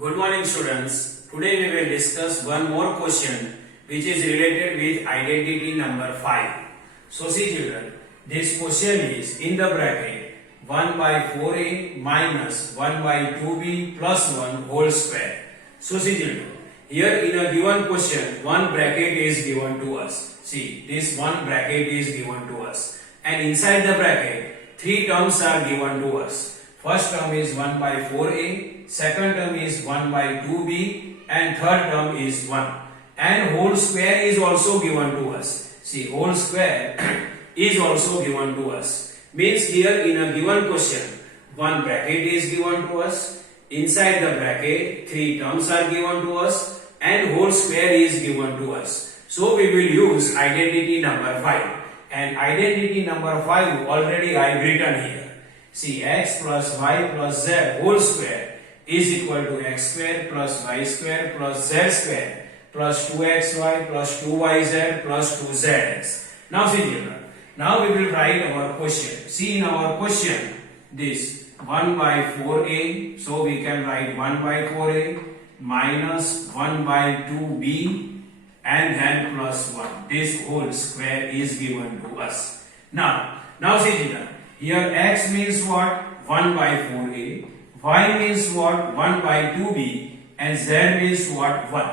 Good morning students. Today we will discuss one more question which is related with identity number 5. So see children, this question is in the bracket 1 by 4a minus 1 by 2b plus 1 whole square. So see children, here in a given question one bracket is given to us. See, this one bracket is given to us and inside the bracket three terms are given to us. First term is 1 by 4a, second term is 1 by 2b and third term is 1. And whole square is also given to us. See, whole square is also given to us. Means here in a given question, one bracket is given to us. Inside the bracket, three terms are given to us and whole square is given to us. So we will use identity number 5. And identity number 5 already I have written here. See, x plus y plus z whole square is equal to x square plus y square plus z square plus 2xy plus 2yz plus 2zx. Now see children, now we will write our question. See in our question, this 1 by 4a, so we can write 1 by 4a minus 1 by 2b and then plus 1. This whole square is given to us. Now see children, here x means what? 1 by 4a, y means what? 1 by 2b and z means what? 1.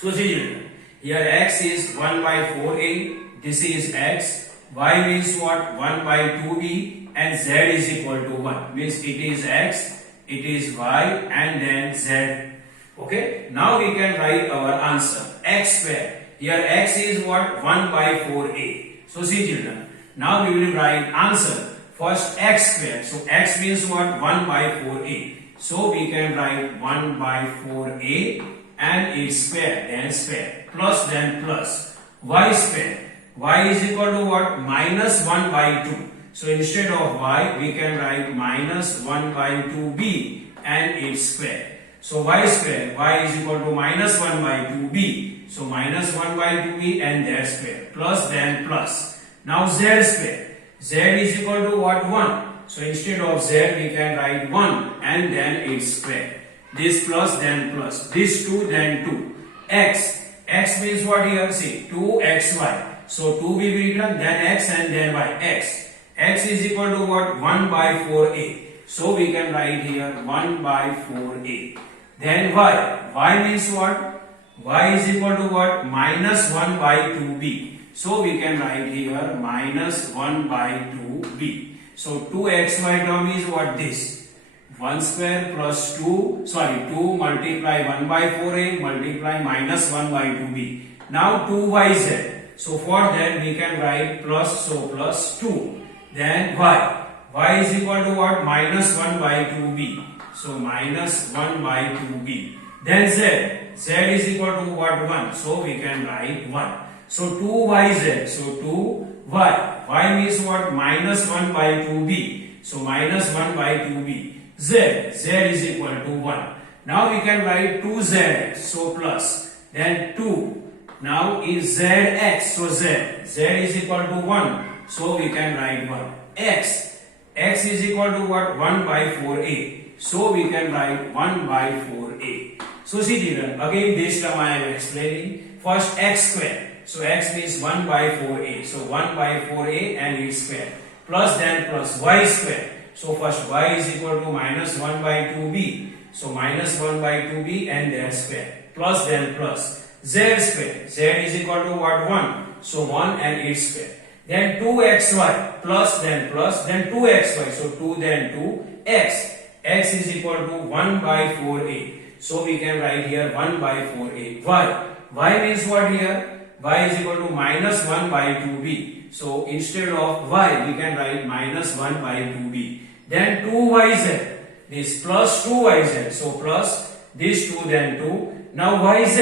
So see children, here x is 1 by 4a, this is x, y means what? 1 by 2b and z is equal to 1. Means it is x, it is y and then z. Okay, now we can write our answer, x square. Here x is what? 1 by 4a. So see children, now we will write answer. First x square. So x means what? 1 by 4a. So we can write 1 by 4a and its square, then square, plus then plus. Y square. Y is equal to what? Minus 1 by 2. So instead of y, we can write minus 1 by 2b and its square. So y square, y is equal to minus 1 by 2b. So minus 1 by 2b and their square, plus then plus. Now z square. Z is equal to what? 1. So instead of z we can write 1 and then its square. This plus then plus. This 2 then 2. X. X means what here? See, 2xy. So 2 will be written, then x and then y. X. X is equal to what? 1 by 4a. So we can write here 1 by 4a. Then y. Y means what? Y is equal to what? Minus 1 by 2b. So we can write here minus 1 by 2b. So 2xy term is what? This 1 square plus 2 multiply 1 by 4a multiply minus 1 by 2b. Now 2yz. So for that we can write plus, so plus 2. Then y. Y is equal to what? Minus 1 by 2b. So minus 1 by 2b. Then z. Z is equal to what? 1. So we can write 1. So 2yz. So 2y. Y means what? Minus 1 by 2b. So minus 1 by 2b. Z. Z is equal to 1. Now we can write 2zx. So plus. Then 2. Now is zx. So z. Z is equal to 1. So we can write 1. X. X is equal to what? 1 by 4a. So we can write 1 by 4a. So see children, again this term I am explaining. First x square. So x means 1 by 4a. So 1 by 4a and its square. Plus then plus y square. So first y is equal to minus 1 by 2b. So minus 1 by 2b and their square. Plus then plus. Z square. Z is equal to what? 1. So 1 and its square. Then 2xy. Plus then 2xy. So 2 then 2. X. X is equal to 1 by 4a. So we can write here 1 by 4a. Y. Y means what here? Y is equal to minus 1 by 2b. So instead of y, we can write minus 1 by 2b. Then 2yz. This plus 2yz. So plus this 2 then 2. Now yz.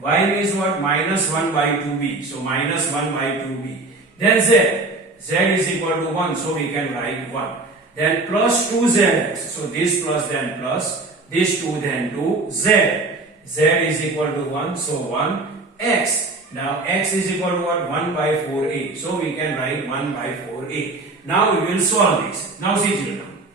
Y means what? Minus 1 by 2b. So minus 1 by 2b. Then z. Z is equal to 1. So we can write 1. Then plus 2zx. So this plus then plus. This 2 then 2. Z. Z is equal to 1. So 1. X. Now x is equal to what? 1 by 4a. So we can write 1 by 4a. Now we will solve this. Now see children.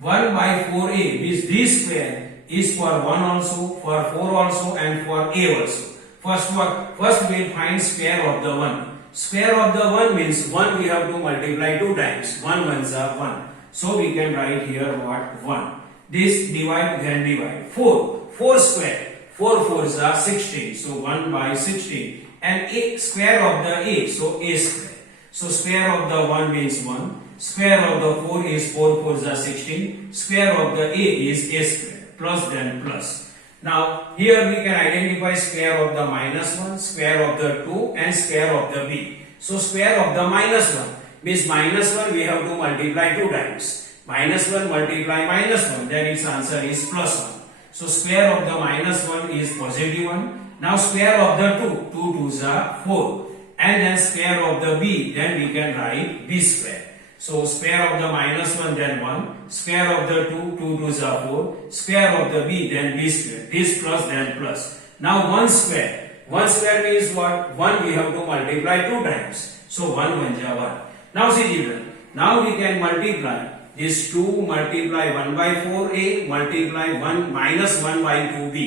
1 by 4a means this square is for 1 also, for 4 also, and for a also. First we'll find square of the 1. Square of the 1 means 1 we have to multiply 2 times. 1 ones are 1. So we can write here what? 1. This divide, then divide. 4. 4 square. 4 fours are 16. So 1 by 16. And a square of the a. So a square. So square of the 1 means 1. Square of the 4 is 4 fours are 16. Square of the a is a square. Plus then plus. Now here we can identify square of the minus 1, square of the 2 and square of the b. So square of the minus 1 means minus 1 we have to multiply 2 times. Minus 1 multiply minus 1, then its answer is plus 1. So square of the minus 1 is positive 1. Now square of the 2, 2 2s are 4. And then square of the b, then we can write b square. So square of the minus 1 then 1, square of the 2, 2 2s are 4, square of the b then b square, this plus then plus. Now 1 square, 1 square means what? 1 we have to multiply 2 times. So 1 1 ja 1. Now see children, now we can multiply this 2 multiply 1 by 4a multiply 1 minus 1 by 2b.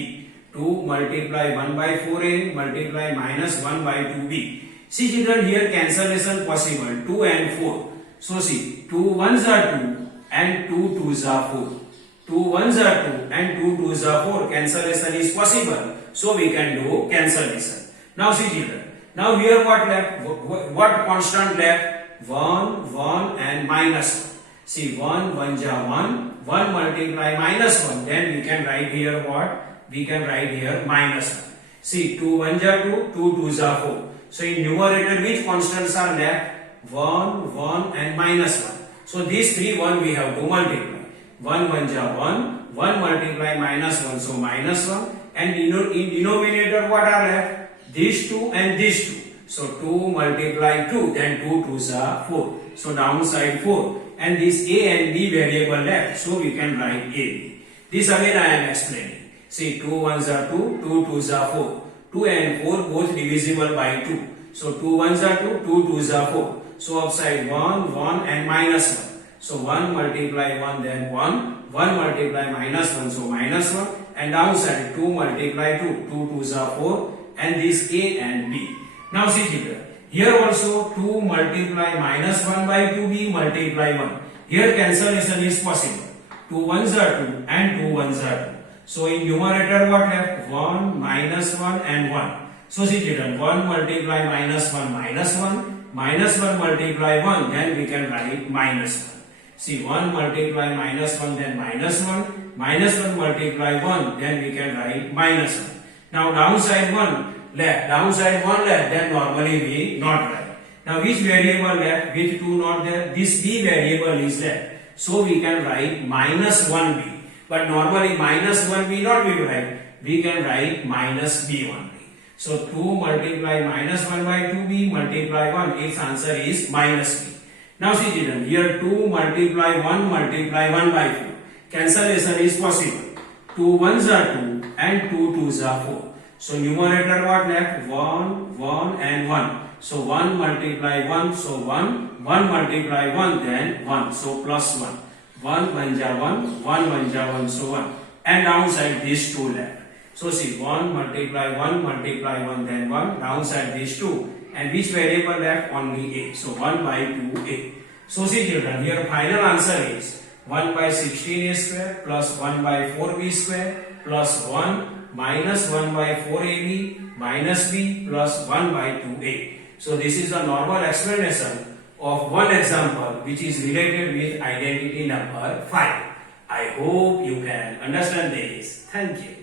2 multiply 1 by 4a multiply minus 1 by 2b. See children, here cancellation possible, 2 and 4. So see, 2 1s are 2 and 2 2s are 4. 2 1s are 2 and 2 2s are 4. Cancellation is possible. So we can do cancellation. Now see children, now here what left? What constant left? 1, 1 and minus 1. See 1, 1 ja 1, 1 multiply minus 1. Then we can write here what? We can write here minus 1. See 2 1 ja 2, 2 2s are 4. So in numerator which constants are left? 1, 1 and minus 1. So these 3 1 we have to multiply. 1 1 ja 1, 1 multiply minus 1, so minus 1. And in denominator what are left? These 2 and these 2. So 2 multiply 2, then 2 2s are 4. So downside 4. And this a and b variable left, so we can write a. This again I am explaining. See 2 1s are 2, 2 2s are 4. 2 and 4 both divisible by 2. So 2 1s are 2, 2 2s are 4. So upside 1, 1 and minus 1. So 1 multiply 1 then 1. 1 multiply minus 1, so minus 1. And downside 2 multiply 2. 2 2s are 4. And this a and b. Now see children. Here also 2 multiply minus 1 by 2b multiply 1. Here cancellation is possible. 2 1s are 2 and 2 1s are 2. So in numerator what left? 1 minus 1 and 1. So see children, 1 multiply minus 1 minus 1. Minus 1 multiply 1, then we can write minus 1. See 1 multiply minus 1 then minus 1. Minus 1 multiply 1, then we can write minus 1. Now downside 1 left, downside 1 left, then normally we not write. Now which variable left? Which 2 not there? This b variable is left. So we can write minus 1b. But normally minus 1b not we write. We can write minus b only. So 2 multiply minus 1 by 2b multiply 1, its answer is minus b. Now see children, here 2 multiply 1 multiply 1 by 4. Cancellation is possible. 2 1s are 2 and 2 2s are 4. So numerator what left? 1, 1 and 1. So 1 multiply 1, so 1. 1 multiply 1, then 1. So plus 1. 1 1 ja 1, 1 1 ja 1, so 1. And downside these 2 left. So see 1 multiply 1, then 1. Downside these 2. And which variable left? Only a. So 1 by 2a. So see children, here final answer is 1 by 16a square plus 1 by 4b square plus 1 minus 1 by 4ab minus b plus 1 by 2a. So this is the normal explanation of one example which is related with identity number 5. I hope you can understand this. Thank you.